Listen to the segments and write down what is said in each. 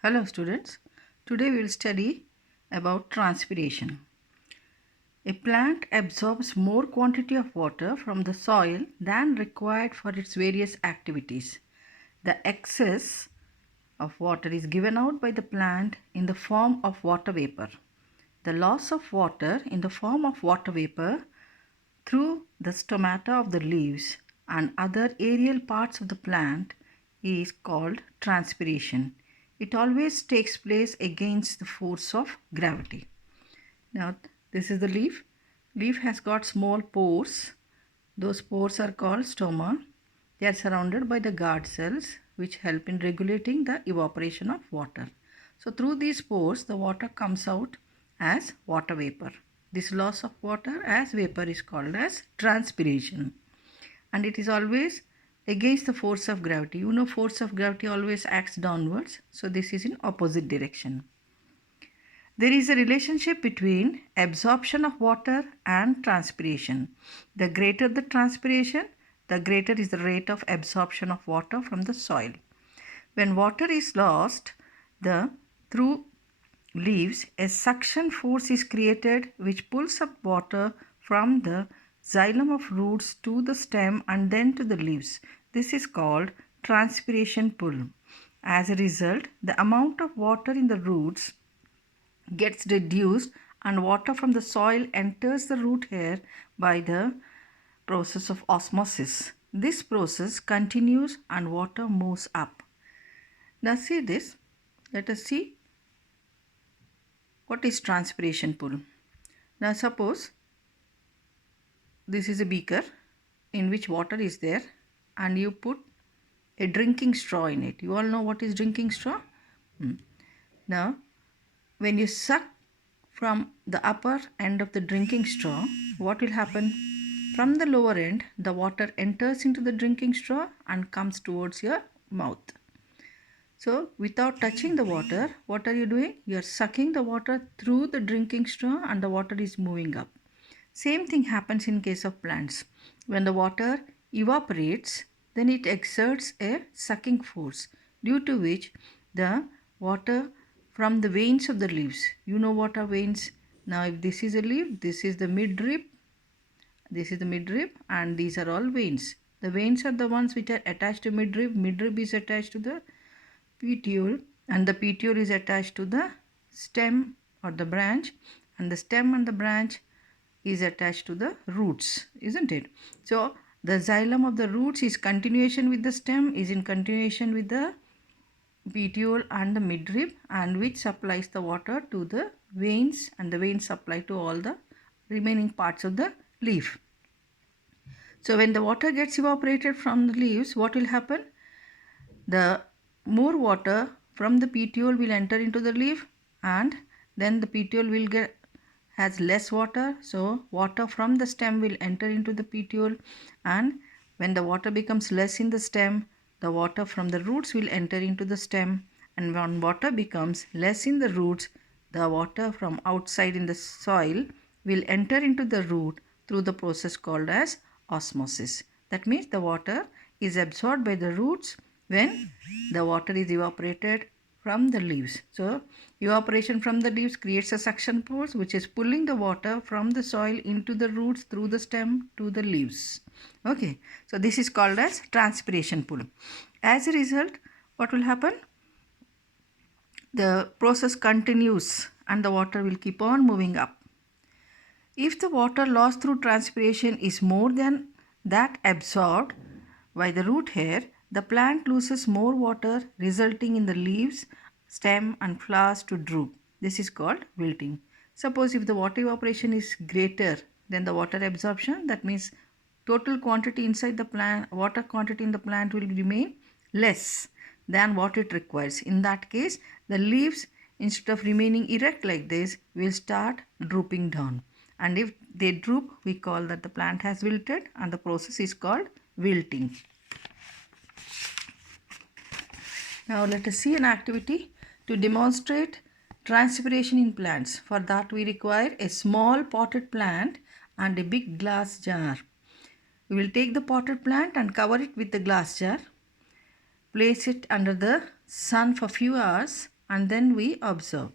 Hello students, today we will study about transpiration. A plant absorbs more quantity of water from the soil than required for its various activities. The excess of water is given out by the plant in the form of water vapor. The loss of water in the form of water vapor through the stomata of the leaves and other aerial parts of the plant is called transpiration. It always takes place against the force of gravity. Now, this is the leaf. Leaf has got small pores. Those pores are called stoma. They are surrounded by the guard cells which help in regulating the evaporation of water. So, through these pores, the water comes out as water vapor. This loss of water as vapor is called as transpiration, and it is always against the force of gravity. You know, force of gravity always acts downwards, so this is in opposite direction. There is a relationship between absorption of water and transpiration. The greater the transpiration, the greater is the rate of absorption of water from the soil. When water is lost through leaves, a suction force is created which pulls up water from the xylem of roots to the stem and then to the leaves. This is called transpiration pull. As a result, the amount of water in the roots gets reduced and water from the soil enters the root hair by the process of osmosis. This process continues and water moves up. Now see this. Let us see what is transpiration pull. Now suppose this is a beaker in which water is there and you put a drinking straw in it. You all know what is drinking straw? Now when you suck from the upper end of the drinking straw, what will happen? From the lower end, the water enters into the drinking straw and comes towards your mouth. So, without touching the water, what are you doing? You are sucking the water through the drinking straw and the water is moving up. Same thing happens in case of plants. When the water evaporates, then it exerts a sucking force, due to which the water from the veins of the leaves. You know what are veins? Now if this is a leaf, this is the midrib, this is the midrib, and these are all veins. The veins are the ones which are attached to midrib. Midrib is attached to the petiole, and the petiole is attached to the stem or the branch, and the stem and the branch is attached to the roots, isn't it? So the xylem of the roots is continuation with the stem, is in continuation with the petiole and the midrib, and which supplies the water to the veins, and the veins supply to all the remaining parts of the leaf. So when the water gets evaporated from the leaves, what will happen? The more water from the petiole will enter into the leaf, and then the petiole will has less water, so water from the stem will enter into the petiole, and when the water becomes less in the stem, the water from the roots will enter into the stem, and when water becomes less in the roots, the water from outside in the soil will enter into the root through the process called as osmosis. That means the water is absorbed by the roots when the water is evaporated from the leaves. So evaporation from the leaves creates a suction force which is pulling the water from the soil into the roots through the stem to the leaves. Okay, so this is called as transpiration pull. As a result, what will happen? The process continues and the water will keep on moving up. If the water lost through transpiration is more than that absorbed by the root hair, the plant loses more water, resulting in the leaves, stem and flowers to droop. This is called wilting. Suppose if the water evaporation is greater than the water absorption, that means total quantity inside the plant, water quantity in the plant will remain less than what it requires. In that case, the leaves, instead of remaining erect like this, will start drooping down. And if they droop, we call that the plant has wilted, and the process is called wilting. Now let us see an activity to demonstrate transpiration in plants. For that we require a small potted plant and a big glass jar. We will take the potted plant and cover it with the glass jar. Place it under the sun for few hours and then we observe.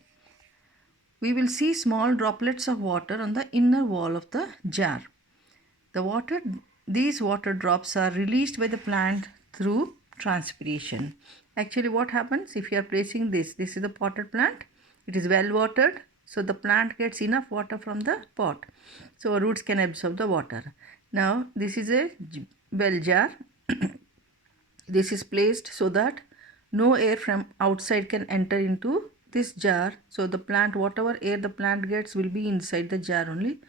We will see small droplets of water on the inner wall of the jar. These water drops are released by the plant through transpiration. Actually, what happens if you are placing this is the potted plant, it is well watered, so the plant gets enough water from the pot, so roots can absorb the water. Now, this is a well jar. This is placed so that no air from outside can enter into this jar, so the plant, whatever air the plant gets, will be inside the jar only.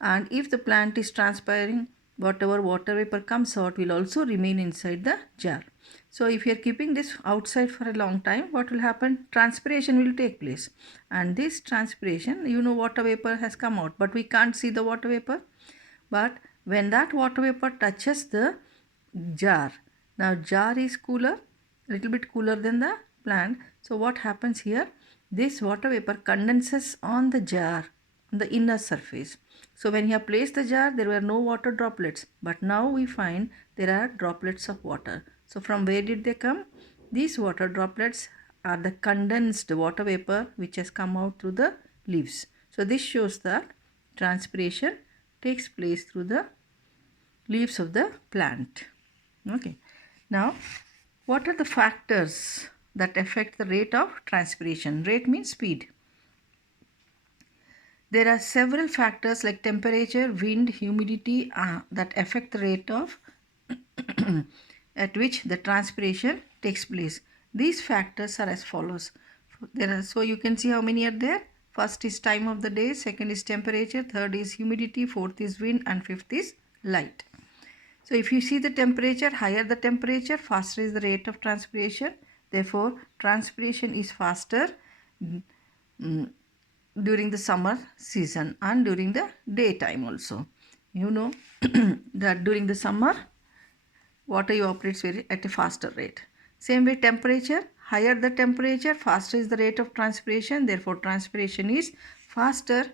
And if the plant is transpiring, whatever water vapor comes out will also remain inside the jar. So if you are keeping this outside for a long time, what will happen? Transpiration will take place, and this transpiration, water vapor has come out, but we can't see the water vapor. But when that water vapor touches the jar, now jar is cooler, little bit cooler than the plant. So what happens here? This water vapor condenses on the jar, on the inner surface. So when you have placed the jar, there were no water droplets, but now we find there are droplets of water. So from where did they come? These water droplets are the condensed water vapor which has come out through the leaves. So this shows that transpiration takes place through the leaves of the plant. Okay. Now, what are the factors that affect the rate of transpiration? Rate means speed. There are several factors like temperature, wind, humidity that affect the rate of at which the transpiration takes place. These factors are as follows. So you can see how many are there. First is time of the day, second is temperature, third is humidity, fourth is wind, and fifth is light. So if you see the temperature, higher the temperature, faster is the rate of transpiration. Therefore, transpiration is faster during the summer season and during the daytime also. You know that during the summer, water evaporates at a faster rate. Same way, temperature, higher the temperature, faster is the rate of transpiration. Therefore, transpiration is faster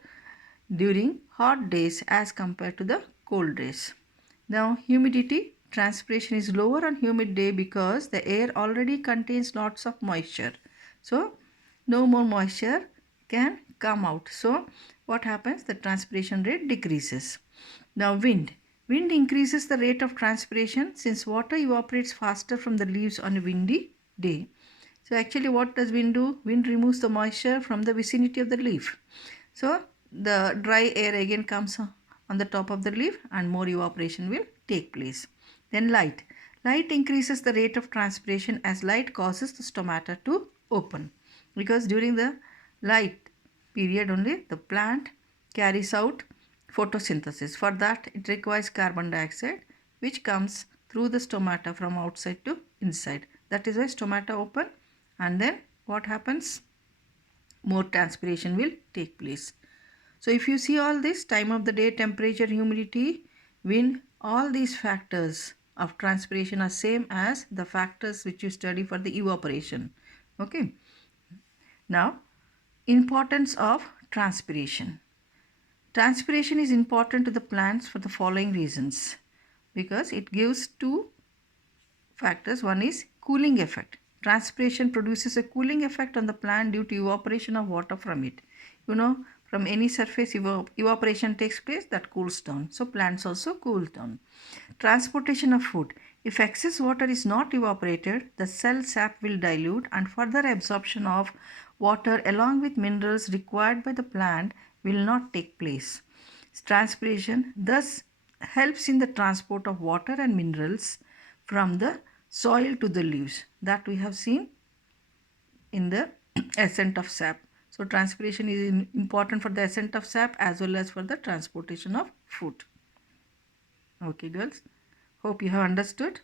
during hot days as compared to the cold days. Now, humidity, transpiration is lower on humid day because the air already contains lots of moisture. So, no more moisture can come out. So, what happens? The transpiration rate decreases. Now, wind. Wind increases the rate of transpiration since water evaporates faster from the leaves on a windy day. So, actually, what does wind do? Wind removes the moisture from the vicinity of the leaf. So, the dry air again comes on the top of the leaf and more evaporation will take place. Then light. Light increases the rate of transpiration as light causes the stomata to open, because during the light period only the plant carries out photosynthesis. For that it requires carbon dioxide which comes through the stomata from outside to inside. That is why stomata open, and then what happens? More transpiration will take place. So if you see all this, time of the day, temperature, humidity, wind, all these factors of transpiration are same as the factors which you study for the evaporation. Okay. Now, importance of transpiration. Transpiration is important to the plants for the following reasons, because it gives two factors. One is cooling effect. Transpiration produces a cooling effect on the plant due to evaporation of water from it. From any surface evaporation takes place, that cools down. So plants also cool down. Transportation of food. If excess water is not evaporated, the cell sap will dilute and further absorption of water along with minerals required by the plant will not take place. Transpiration thus helps in the transport of water and minerals from the soil to the leaves, that we have seen in the ascent of sap. So transpiration is important for the ascent of sap as well as for the transportation of food. Okay girls, hope you have understood.